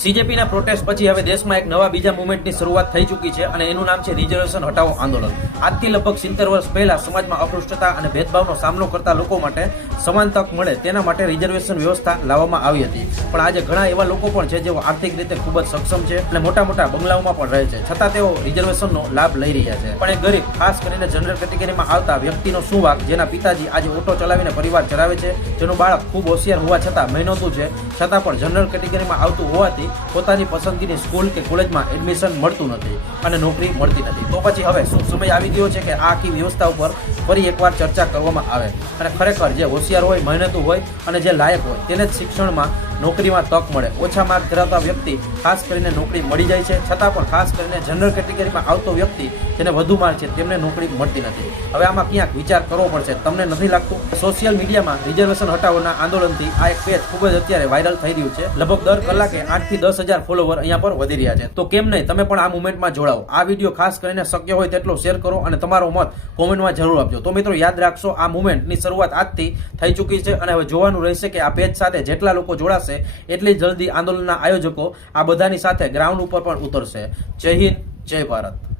સીજેપીના protest પછી હવે દેશમાં એક નવા બીજા મુવમેન્ટની શરૂઆત થઈ ચૂકી છે અને એનું નામ છે રિઝર્વેશન હટાવો આંદોલન. આજથી લગભગ 70 વર્ષ પહેલા સમાજમાં અપૃષ્ટતા અને ભેદભાવનો સામનો કરતા લોકો માટે સમાન તક મળે તેના માટે રિઝર્વેશન વ્યવસ્થા લાવવામાં આવી હતી. પણ આજે ઘણા એવા લોકો પણ છે જેઓ આર્થિક રીતે ખૂબ જ સક્ષમ છે અને મોટા મોટા બંગલાઓમાં પણ રહે છે, છતાં તેઓ રિઝર્વેશનનો લાભ લઈ રહ્યા છે. પણ એ ગરીબ, ખાસ કરીને જનરલ કેટેગરીમાં આવતા વ્યક્તિનો શું વાંક, જેના પિતાજી આજે ઓટો ચલાવીને પરિવાર ચલાવે છે, જેનું બાળક ખૂબ હોશિયાર હોવા છતાં મહેનતું છે, છતાં પણ જનરલ કેટેગરીમાં આવતું હોવાથી પોતાની પસંદગીની સ્કૂલ કે કોલેજમાં એડમિશન મળતું નથી અને નોકરી મળતી નથી. તો પછી હવે શું સમય આવી ગયો છે કે આ આખી વ્યવસ્થા ઉપર ફરી એકવાર ચર્ચા કરવામાં આવે અને ખરેખર જે હોશિયાર હોય, મહેનતુ હોય અને જે લાયક હોય તેને જ શિક્ષણમાં, નોકરીમાં તક મળે. ઓછા માર્ક ધરાવતા વ્યક્તિ ખાસ કરીને નોકરી મળી જાય છે, છતાં પણ ખાસ કરીને જનરલ કેટેગરીમાં આવતો વ્યક્તિ જેને વધુ માર્ક છે તેમને નોકરી મળતી નથી. હવે આમાં ક્યાંક વિચાર કરવો પડશે. તમને નથી લાગતું? સોશિયલ મીડિયામાં રિઝર્વેશન હટાવોના આંદોલનથી આ એક પેજ ખૂબ જ અત્યારે વાયરલ થઈ રહ્યું છે. લગભગ દર કલાકે 8 થી 10,000 ફોલોવર અહીંયા પર વધી રહ્યા છે. તો કેમ નહીં, તમે પણ આ મુવમેન્ટમાં જોડાઓ. આ વિડીયો ખાસ કરીને શક્ય હોય તેટલો શેર કરો અને તમારો મત કોમેન્ટમાં જરૂર આપજો. તો મિત્રો યાદ રાખશો, આ મુવમેન્ટની શરૂઆત આજથી થઈ ચૂકી છે અને હવે જોવાનું રહેશે કે આ પેજ સાથે જેટલા લોકો જોડાશે એટલી જલ્દી આંદોલનના આયોજકો આ બધાની સાથે ગ્રાઉન્ડ ઉપર પણ ઉતરશે. જય હિન્દ, જય ભારત.